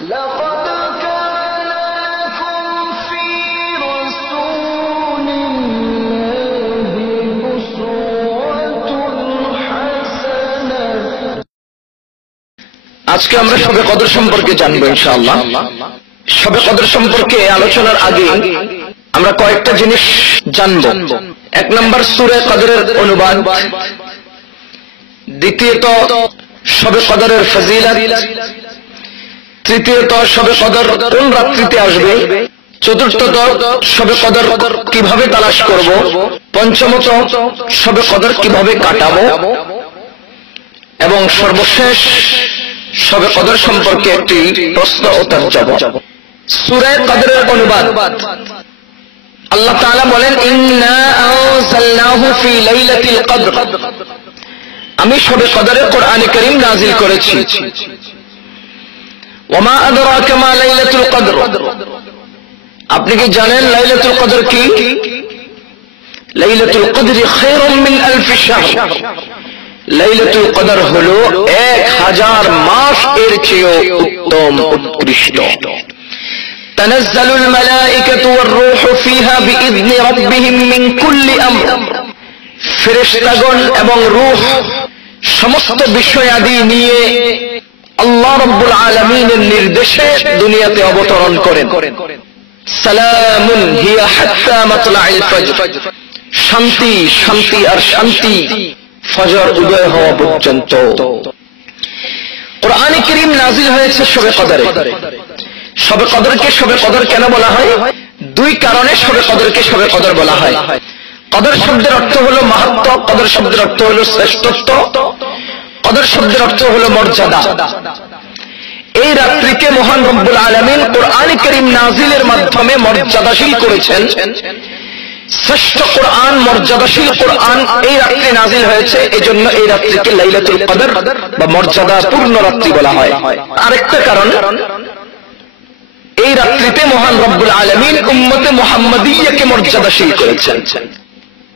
আজকে আমরা শবে কদর সম্পর্কে জানবো ইনশাআল্লাহ। শবে কদর সম্পর্কে আলোচনার আগে আমরা কয়েকটা জিনিস জানবো। এক নম্বর সূরা কদরের অনুবাদ, দ্বিতীয়ত শবে কদরের ফজিলত, তৃতীয়ত শবে কদর কোন রাত্রিতে আসবে, চতুর্থত শবে কদর কিভাবে তালাশ করব, পঞ্চমত শবে কদর কিভাবে কাটাবো, এবং সর্বশেষ শবে কদর সম্পর্কে একটি প্রশ্ন ও তার জবাব। সূরা কদরের অনুবাদ, আল্লাহ তাআলা বলেন ইন্না আনজালনাহু ফি লাইলাতিল কদর, আমি শবে কদরে কোরআনে কারীম নাযিল করেছি। ওয়া মা আদরাকা মা লাইলাতুল কদর, আপনি কি জানেন লাইলাতুল কদর কি? লাইলাতুল কদরি খায়রুম মিন আলফি শাহর, লাইলাতুল কদর হলো 1000 মাস এর চেয়ে উত্তম উৎকৃষ্ট। তানাজ্জালুল মালায়েকাতু ওয়ার রূহু ফিহা বিইذن রাব্বিহিম মিন কুল্লি আমর, ফেরেশতাগণ এবং রূহ সমস্ত বিষয়াদি নিয়ে আল্লাহ রাব্বুল আলামিনের নির্দেশে দুনিয়াতে অবতরণ করেন। সালামুন হিয়া হাত্তা মাতলাইল ফজর, শান্তি শান্তি আর শান্তি ফজর উদয় হওয়া পর্যন্ত। কোরআনে কারীম নাযিল হয়েছে শবে কদরে। শবে কদরকে শবে কদর কেন বলা হয়? দুই কারণে শবে কদরকে শবে কদর বলা হয়। কদর শব্দের অর্থ হলো মাহাত্ম্য, কদর শব্দের অর্থ হলো শ্রেষ্ঠত্ব, কদর শব্দের অর্থ হলো মর্যাদা। এই রাত্রিকে মহান রব্বুল আলামিন কোরআনে কারীম নাযিলের মাধ্যমে মর্যাদাশীল করেছেন। শ্রেষ্ঠ কোরআন, মর্যাদাশীল কোরআন এই রাত্রে নাযিল হয়েছে, এজন্য এই রাত্রিকে লাইলাতুল কদর বা মর্যাদাপূর্ণ রাত্রি বলা হয়। আরেকটা কারণ, এই রাত্রিতে মহান রব্বুল আলামিন উম্মতে মুহাম্মাদিয়াকে মর্যাদাশীল করেছেন।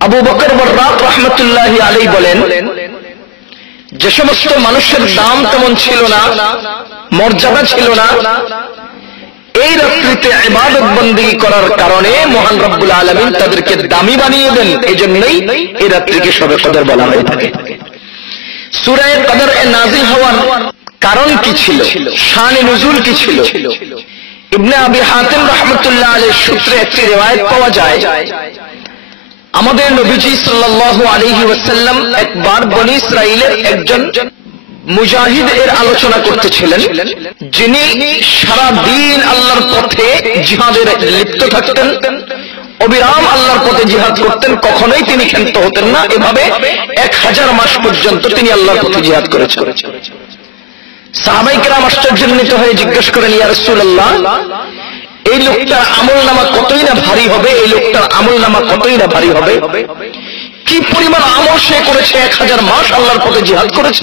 আবু বকর বররাক রাহমাতুল্লাহি আলাইহি বলেন, যে সমস্ত মানুষের দাম তেমন ছিল না, মর্যাদা ছিল না, এই রাত্রিতে ইবাদত বন্দেগী করার কারণে মহান রব্বুল আলামিন তাদেরকে দামি বানিয়ে দেন। এজন্যই এই রাত্রিকে শবে কদর বলা হয়ে থাকে। সূরা কদর নাযিল হওয়ার কারণ কি ছিল, শান নুজুল কি ছিল? ইবনে আবি হাতিম রাহমাতুল্লাহ আলাইহির সূত্রে একটি রিওয়ায়াত পাওয়া যায়, আমাদের নবীজি সাল্লাল্লাহু আলাইহি ওয়াসাল্লাম একবার বনী ইসরাইলের একজন মুজাহিদ এর আলোচনা করতেছিলেন, যিনি সারা দিন আল্লাহর পথে জিহাদে লিপ্ত থাকতেন, অবিরাম আল্লাহর পথে জিহাদ করতেন, কখনোই তিনি ক্ষান্ত হতেন না। এভাবে 1000 মাস পর্যন্ত তিনি আল্লাহর পথে জিহাদ করেছেন। সাহাবায়ে কেরাম আশ্চর্যান্বিত হয়ে জিজ্ঞেস করেন, ইয়া রাসূলুল্লাহ, এই লোকটার আমলনামা কতই না ভারী হবে, এই লোকটার আমলনামা কতই না ভারী হবে, কি পরিমাণ আমল সে করেছে, 1000 মাস আল্লাহর পথে জিহাদ করেছে।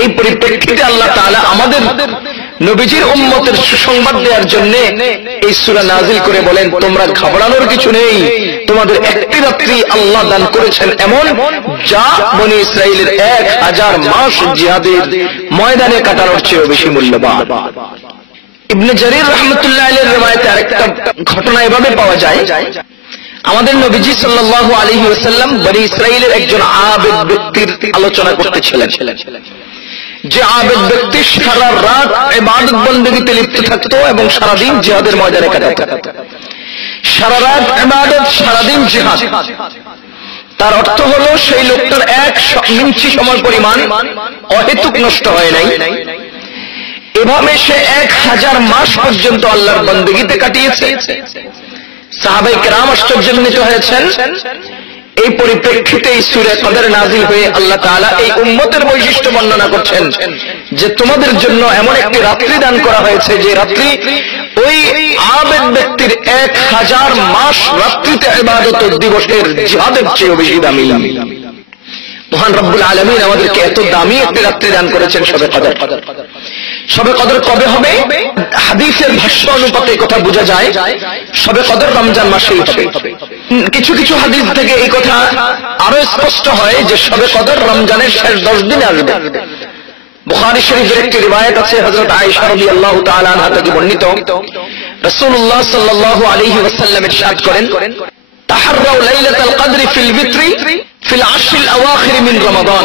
এই পরিপ্রেক্ষিতে আল্লাহ তাআলা আমাদের নবীজির উম্মতের সুসংবাদ দেওয়ার জন্য এই সূরা নাযিল করে বলেন, তোমরা ঘাবড়ানোর কিছু নেই, তোমাদের একটি রাত্রি আল্লাহ দান করেছেন এমন, যা বনী ইসরাইলের 1000 মাস জিহাদের ময়দানে কাটানোর চেয়ে বেশি মূল্যবান। ইবনে জারীর রাহমাতুল্লাহ আলাইহির রিওয়ায়াতে আরেকটা ঘটনা এভাবে পাওয়া যায়, আমাদের নবীজি সাল্লাল্লাহু আলাইহি ওয়াসাল্লাম বনী ইসরাইলের একজন আবেদ ব্যক্তির আলোচনা করতেছিলেন, যে আবেদ ব্যক্তি সারা রাত ইবাদত বন্দেগীতে লিপ্ত থাকতো এবং সারা দিন জিহাদের ময়দানে কাটাতো। সারা রাত ইবাদত, সারা দিন জিহাদ, তার অর্থ হলো সেই লোকটার 1 ইঞ্চি সময় পরিমাণ অহেতুক নষ্ট হয় নাই। এভাবে সে 1000 মাস পর্যন্ত আল্লাহর বন্দেগীতে কাটিয়েছে। সাহাবায়ে কেরাম আশ্চর্যান্বিত হয়েছেন। এই পরিপ্রেক্ষিতে এই সূরা কদর নাযিল হয়ে আল্লাহ তাআলা এই উম্মতের বৈশিষ্ট্য বর্ণনা করছেন, যে তোমাদের জন্য এমন একটি রাত্রি দান করা হয়েছে, যে রাত্রি ওই আবেদ ব্যক্তির 1000 মাস রাত্রিতে ইবাদত দিবসের জিহাদের চেয়ে বেশি দামি। মহান রব্বুল আলামিন আমাদেরকে এত দামি একটি রাত্রি দান করেছেন শবে কদর। শবে কদর কবে হবে? হাদিসের ভাষ্য অনুপাতে কথা বোঝা যায় শবে কদর রমজান মাসেই হবে। কিছু কিছু হাদিস থেকে এই কথা আরো স্পষ্ট হয় যে শবে কদর রমজানের শেষ 10 দিনে আসবে। বুখারী শরীফের একটি রিওয়ায়াত আছে, হযরত আয়েশা রাদিয়াল্লাহু তাআলা আনহা থেকে বর্ণিত, রাসূলুল্লাহ সাল্লাল্লাহু আলাইহি ওয়াসাল্লাম ইরশাদ করেন, তাহাররাউ লাইলাতাল কদরি ফিল বিত্রি ফিল আশরিল আওয়াখির মিন রমাদান।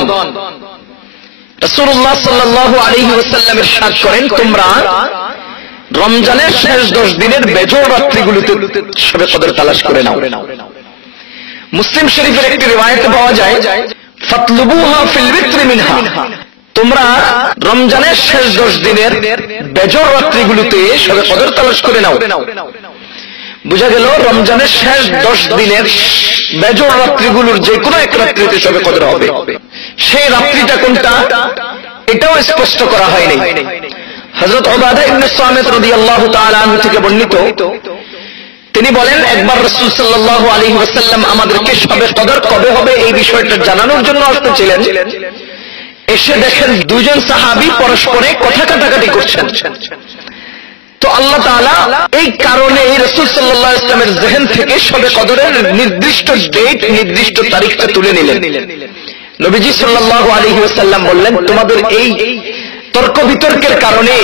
রাসূলুল্লাহ সাল্লাল্লাহু আলাইহি ওয়াসাল্লাম ইরশাদ করেন, তোমরা রমজানের শেষ 10 দিনের বেজোড় রাত্রিগুলোতে শবে কদর তালাশ করে নাও। মুসলিম শরীফের একটি রিওয়ায়াতে পাওয়া যায়, ফাতলুবুহা ফিল বিত্রি মিনহা, তোমরা রমজানের শেষ 10 দিনের বেজোড় রাত্রিগুলোতে শবে কদর তালাশ করে নাও। বুঝা গেল রমজানের শেষ 10 দিনের বেজোড় রাত্রিগুলোর যে কোনো এক রাত্রিতে শবে কদর হবে। সেই রাত্রিটা কোনটা এটাও স্পষ্ট করা হয়নি। হযরত উবাদা ইবনে সামিত রাদিয়াল্লাহু তাআলা আনহু থেকে বর্ণিত, তিনি বলেন, একবার রাসূল সাল্লাল্লাহু আলাইহি ওয়াসাল্লাম আমাদেরকে শবে কদর কবে হবে এই বিষয়টা জানানোর জন্য আসতেছিলেন। এসে দেখেন দুজন সাহাবী পরস্পরে কথা কাটাকাটি করছেন। তো আল্লাহ তাআলা এই কারণে রাসূল সাল্লাল্লাহু আলাইহি ওয়াসাল্লামের জেহন থেকে শবে কদরের নির্দিষ্ট ডেট, নির্দিষ্ট তারিখটা তুলে নিলেন। নবীজি সাল্লাল্লাহু আলাইহি ওয়াসাল্লাম বললেন, তোমাদের এই তর্ক বিতর্কের কারণে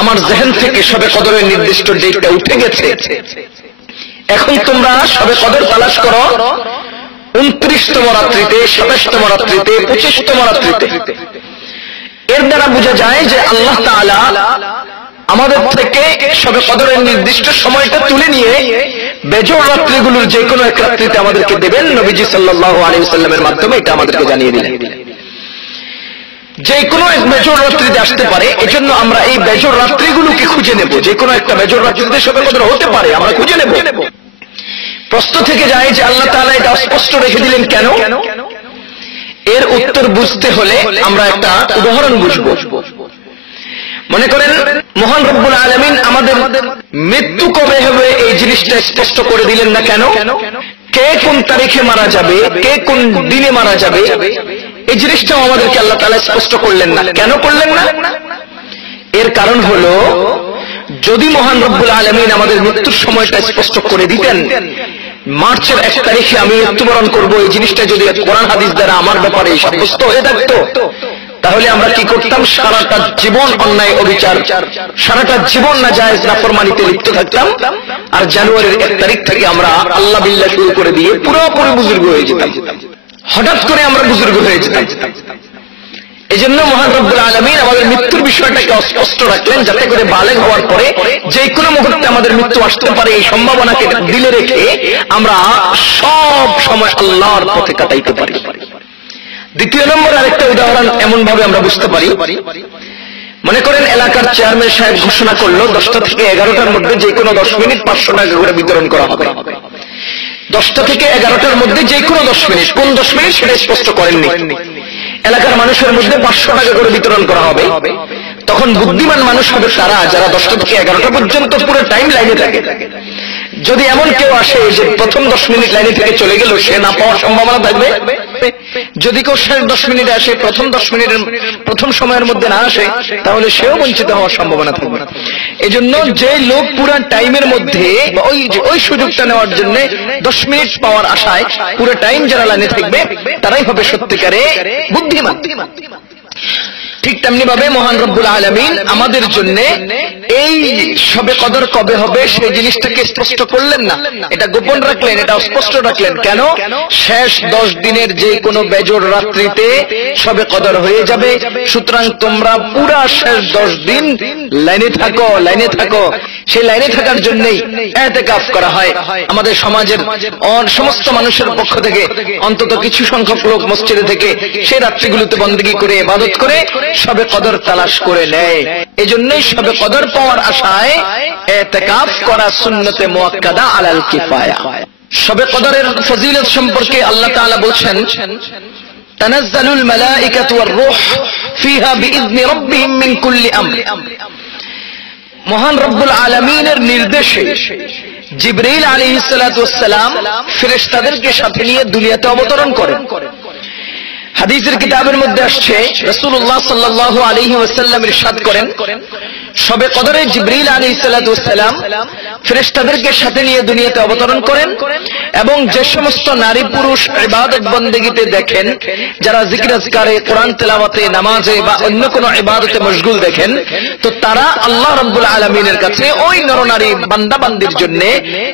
আমার জেহন থেকে শবে কদরের নির্দিষ্ট ডেটটা উঠে গেছে। এখন তোমরা শবে কদর তালাশ করো 29তম রাত্রিতে, 27তম রাত্রিতে, 25তম রাত্রিতে। এর দ্বারা বোঝা যায় যে আল্লাহ তাআলা আমাদের থেকে শবে কদরের নির্দিষ্ট সময়টা তুলে নিয়ে বেজোড় রাত্রিগুলোর যে কোনো এক রাত্রিতে আমাদেরকে দেবেন। নবীজি সাল্লাল্লাহু আলাইহি ওয়াসাল্লামের মাধ্যমে এটা আমাদেরকে জানিয়ে দিলেন। যে কোনো এক বেজোড় রাত্রিতে আসতে পারে, এজন্য আমরা এই বেজোড় রাত্রিগুলোকে খুঁজে নেব। যে কোনো একটা বেজোড় রাত্রিতে শবে কদর হতে পারে, আমরা খুঁজে নেব। প্রশ্ন থেকে যায় যে আল্লাহ তাআলা এটা স্পষ্ট রেখে দিলেন কেন? এর উত্তর বুঝতে হলে আমরা একটা উদাহরণ বুঝবো। মনে করেন মহান রব্বুল আলামিন আমাদের মৃত্যু কবে হবে এই জিনিসটা স্পষ্ট করে দিলেন না কেন? কে কোন তারিখে মারা যাবে, কে কোন দিনে মারা যাবে, এই জিনিসটাও আমাদেরকে আল্লাহ তাআলা স্পষ্ট করলেন না। কেন করলেন না? এর কারণ হলো, যদি মহান রব্বুল আলামিন আমাদের মৃত্যুর সময়টা স্পষ্ট করে দিতেন, মার্চের 1 তারিখে আমি মৃত্যুবরণ করব, এই জিনিসটা যদি কোরআন হাদিস দ্বারা আমার ব্যাপারে সাব্যস্ত হয়ে থাকতো, তাহলে আমরা কি করতাম? সারাটা জীবন অন্যায় অবিচার, সারাটা জীবন নাজায়েজ নাফরমানিতে লিপ্ত থাকতাম। আর জানুয়ারির 1 তারিখ থেকে আমরা আল্লাহ বিল্লাহ শুরু করে দিয়ে পুরোপুরি বুজুর্গ হয়ে যেতাম। হঠাৎ করে আমরা বুজুর্গ হয়ে যেতাম। এজন্য মহান রব্বুল আলামিন আমাদের মৃত্যুর বিষয়টাকে স্পষ্ট রাখলেন, যাতে করে বালেগ হওয়ার পরে যে কোনো মুহূর্তে আমাদের মৃত্যু আসতে পারে এই সম্ভাবনাকে দিলে রেখে আমরা সব সময় আল্লাহর পথে কাটাইতে পারি। দ্বিতীয় নম্বর আরেকটা উদাহরণ এমন ভাবে আমরা বুঝতে পারি, মনে করেন এলাকার চেয়ারম্যান সাহেব ঘোষণা করলো 10টা থেকে 11টার মধ্যে যে কোনো 10 মিনিট 500 টাকা করে বিতরণ করা হবে। 10টা থেকে 11টার মধ্যে যে কোনো 10 মিনিট, কোন 10 মিনিট সেটা স্পষ্ট করেননি। এলাকার মানুষের মধ্যে 500 টাকা করে বিতরণ করা হবে। তখন বুদ্ধিমান মানুষ হবে তারা যারা 10টা থেকে 11টা পর্যন্ত পুরো টাইম লাইনে থাকে। যদি এমন কেউ আসে যে প্রথম 10 মিনিট লাইনে থেকে চলে গেল, সে না পাওয়ার সম্ভাবনা থাকবে। যদি কেউ 10 মিনিটে আসে, প্রথম 10 মিনিটের প্রথম সময়ের মধ্যে না আসে, তাহলে সেও বঞ্চিত হওয়ার সম্ভাবনা থাকবে। এজন্য যে লোক পুরো টাইমের মধ্যে ওই সুযোগটা নেওয়ার জন্য 10 মিনিট পাওয়ার আশায় পুরো টাইম যারা লাইনে থাকবে, তারাই হবে সত্যিকারে বুদ্ধিমান। ঠিক তেমনি ভাবে মহান রব্বুল আলামিন আমাদের জন্য এই শবে কদর কবে হবে সেই জিনিসটাকে স্পষ্ট করলেন না, এটা গোপন রাখলেন, এটা স্পষ্ট রাখলেন। কেন? শেষ 10 দিনের যে কোনো বেজোড় রাত্রিতে শবে কদর হয়ে যাবে। সুতরাং তোমরা পুরা শেষ 10 দিন লাইনে থাকো, লাইনে থাকো। সেই লাইনে থাকার জন্যই ইতিকাফ করা হয়। আমাদের সমাজের সমস্ত মানুষের পক্ষ থেকে অন্তত কিছু সংখ্যক লোক মসজিদে থেকে সেই রাত্রিগুলোতে বন্দেগী করে ইবাদত করে শবে কদর তালাশ করে নেয়। এজন্যই শবে কদর পাওয়ার আশায় ইতিকাফ করা সুন্নতে মুআক্কাদা আলাল কিফায়া। শবে কদরের ফজিলত সম্পর্কে আল্লাহ তাআলা বলছেন, তানাজ্জালুল মালাইকাতু ওয়ার রূহ ফিহা বিইذনি রাব্বিহিম মিন কুল্লি আমর। মহান রব্বুল আলামিনের নির্দেশে জিবরাইল আলাইহিস সালাতু ওয়াস সালাম ফেরেশতাদেরকে সাথে নিয়ে দুনিয়াতে অবতরণ করেন। হাদিসের কিতাবের মধ্যে আসছে রাসূলুল্লাহ সাল্লাল্লাহু আলাইহি ওয়াসাল্লাম ইরশাদ করেন, শবে কদরে জিবরিল আলাইহিস সালাতু ওয়াসসালাম ফেরেশতাদেরকে সাথে নিয়ে দুনিয়াতে অবতরণ করেন এবং যে সমস্ত নারী পুরুষ ইবাদত বন্দেগীতে দেখেন, যারা জিকির আজকারে, কোরআন তেলাওয়াতে, নামাজে বা অন্য কোনো ইবাদতে মশগুল দেখেন, তো তারা আল্লাহ রাব্বুল আলামিনের কাছে ওই নরনারী বান্দা বান্দির জন্য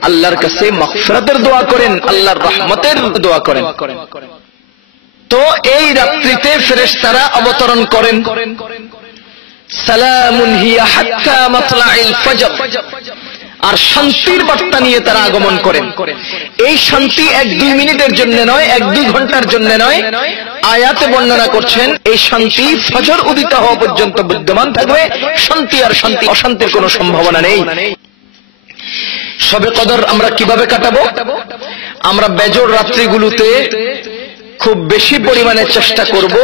আল্লাহর কাছে মাগফিরাতের দোয়া করেন, আল্লাহর রহমতের দোয়া করেন। তো এই রাত্রিতে ফেরেশতারা অবতরণ করেন, সালামুন হিয়া হাত্তা মাতলাইল ফজর, আর শান্তির বার্তা নিয়ে তারা আগমন করেন। এই শান্তি 1-2 মিনিটের জন্য নয়, 1-2 ঘন্টার জন্য নয়, আয়াতে বর্ণনা করছেন এই শান্তি ফজর উদিত হওয়া পর্যন্ত বিদ্যমান থাকবে। শান্তি আর শান্তি, অশান্তির কোনো সম্ভাবনা নেই। শবে কদর আমরা কিভাবে কাটাবো? আমরা বেজোর রাত্রিগুলোতে খুব বেশি পরিমাণে চেষ্টা করব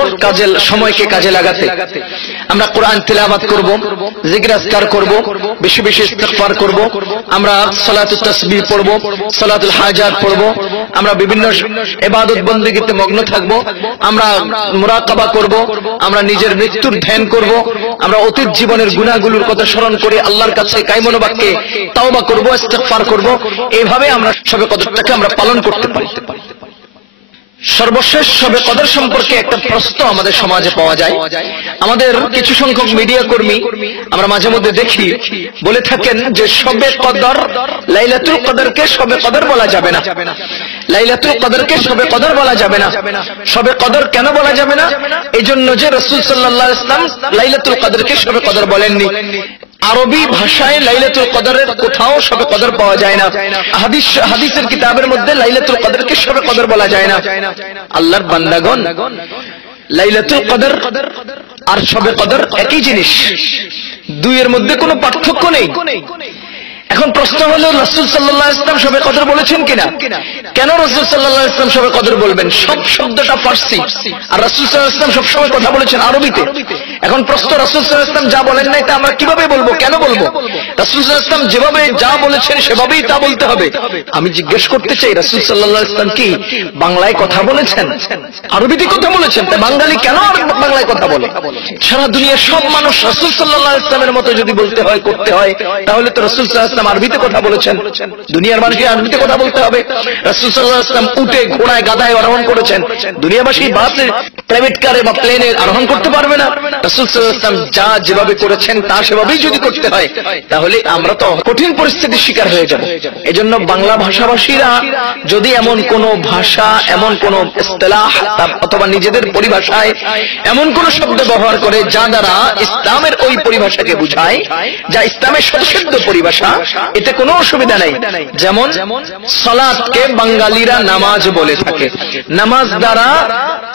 সময়কে কাজে লাগাতে। আমরা কোরআন তিলাওয়াত করব, জিকির আজকার করব, বেশি বেশি ইস্তিগফার করব, আমরা সালাতুত তাসবিহ পড়ব, সালাতুল হাজাত পড়ব, আমরা বিভিন্ন ইবাদত বন্দেগীতে মগ্ন থাকব, আমরা মুরাকাবা করব, আমরা নিজের মৃত্যুর ধ্যান করব, আমরা অতীত জীবনের গুনাহগুলোর কথা স্মরণ করে আল্লাহর কাছে কায়মন বাক্যে তাওবা করব, ইস্তিগফার করব। এইভাবে আমরা শবে কদরটাকে আমরা পালন করতে পারি। সর্বশেষ শবে কদর সম্পর্কে একটা প্রশ্ন আমাদের সমাজে পাওয়া যায়। আমাদের কিছু সংখ্যক মিডিয়া কর্মী আমরা মাঝে মধ্যে দেখি বলে থাকেন যে শবে কদর, লাইলাতুল কদরকে শবে কদর বলা যাবে না, লাইলাতুল কদরকে শবে কদর বলা যাবে না। শবে কদর কেন বলা যাবে না? এই জন্য যে রাসূল সাল্লাল্লাহু আলাইহি ওয়াসাল্লাম লাইলাতুল কদরকে শবে কদর বলেননি। আরবি ভাষায় লাইলাতুল কদরের কোথাও শবে কদর পাওয়া যায় না। হাদিসের কিতাবের মধ্যে লাইলাতুল কদরকে শবে কদর বলা যায় না। আল্লাহর বান্দাগণ, লাইলাতুল কদর আর শবে কদর একই জিনিস, দুইয়ের মধ্যে কোনো পার্থক্য নেই। এখন প্রশ্ন হলো রাসূল সাল্লাল্লাহু আলাইহি ওয়াসাল্লাম শবে কদর বলেছেন কিনা? কেন রাসূল সাল্লাল্লাহু আলাইহি ওয়াসাল্লাম শবে কদর বলবেন? সব শব্দটা ফার্সি, আর রাসূল সাল্লাল্লাহু আলাইহি ওয়াসাল্লাম সবসময় কথা বলেছেন আরবিতে। এখন প্রশ্ন, রাসূল সাল্লাল্লাহু আলাইহি ওয়াসাল্লাম যা বলেন না এটা আমরা কিভাবে বলবো, কেন বলবো? রাসূল সাল্লাল্লাহু আলাইহি ওয়াসাল্লাম যেভাবে যা বলেছেন সেভাবেই তা বলতে হবে। আমি জিজ্ঞেস করতে চাই, রাসূল সাল্লাল্লাহু আলাইহি ওয়াসাল্লাম কি বাংলায় কথা বলেছেন, আরবিতে কথা বলেছেন? তাই বাঙালি কেন আর বাংলায় কথা বলে? সারা দুনিয়ার সব মানুষ রাসূল সাল্লাল্লাহু আলাইহি ওয়াসাল্লামের মতো যদি বলতে হয়, করতে হয়, তাহলে তো রাসূল সাল্লাল্লাহু আলাইহি ওয়াসাল্লাম আরবিতে কথা বলেছেন। দুনিয়ার মানুষকে আরবিতে কথা বলতে হবে। রাসূল সাল্লাল্লাহু আলাইহি ওয়াসাল্লাম উটে, ঘোড়ায়, গাধায় আরোহণ করেছেন। দুনিয়াবাসী বাসে, প্রাইভেট কারে বা প্লেনে আরোহণ করতে পারবে না। রাসূল সাল্লাল্লাহু আলাইহি ওয়াসাল্লাম যা যেভাবে করেছেন তা সেভাবেই যদি করতে হয়, তাহলে আমরা তো কঠিন পরিস্থিতির শিকার হয়ে যাব। এজন্য বাংলা ভাষাভাষীরা যদি এমন কোন ভাষা, এমন কোন ইসতিলাহ অথবা নিজেদের পরিভাষায় এমন কোন শব্দ ব্যবহার করে যা দ্বারা ইসলামের ওই পরিভাষাকে বুঝায়, যা ইসলামের সদস্যদ্ধ পরিভাষা, এতে কোনো অসুবিধা নাই। যেমন সালাতকে বাঙালিরা নামাজ বলে থাকে। নামাজ দ্বারা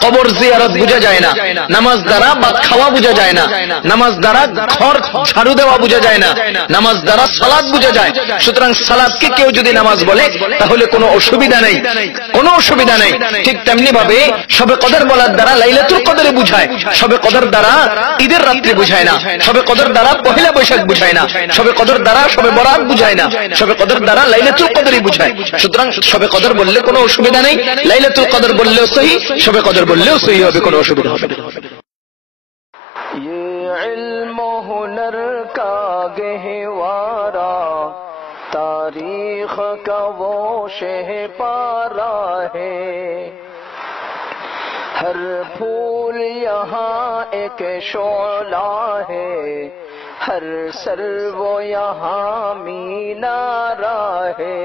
কবর জিয়ারত বোঝা যায় না, নামাজ দ্বারা ভাত খাওয়া বোঝা যায় না, নামাজ দ্বারা ঘর ঝাড়ু দেওয়া বোঝা যায় না, নামাজ দ্বারা সালাত বোঝা যায়। সুতরাং সালাতকে কেউ যদি নামাজ বলে তাহলে কোনো অসুবিধা নেই, কোনো অসুবিধা নেই। ঠিক তেমনি ভাবে শবে কদর বলার দ্বারা লাইলাতুল কদরে বুঝায়, শবে কদর দ্বারা ঈদের রাত্রি বুঝায় না, শবে কদর দ্বারা পহেলা বৈশাখ বুঝায় না, শবে কদর দ্বারা শবে বরাত বুঝায় না, শবে কদর দ্বারা লাইলাতুল কদরই বুঝায়। সুতরাং শবে কদর বললে কোনো অসুবিধা নেই, লাইলাতুল কদর বললেও সহি, শবে কদর বললেও সহি হবে, কোনো অসুবিধা হবে না। ये इल्म हुनर का गहवारा, तारीख का वो शहपारा है। हर फूल यहाँ एक शोला है, हर सर वो यहाँ मीनारा है।